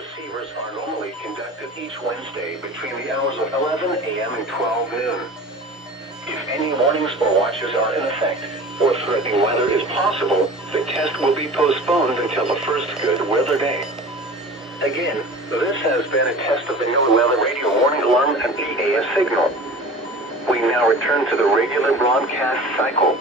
receivers are normally conducted each Wednesday between the hours of 11 a.m. and 12 noon. If any warnings or watches are in effect, or threatening weather is possible, the test will be postponed until the first good weather day. Again, this has been a test of the NOAA Weather Radio Warning Alarm and EAS signal. We now return to the regular broadcast cycle.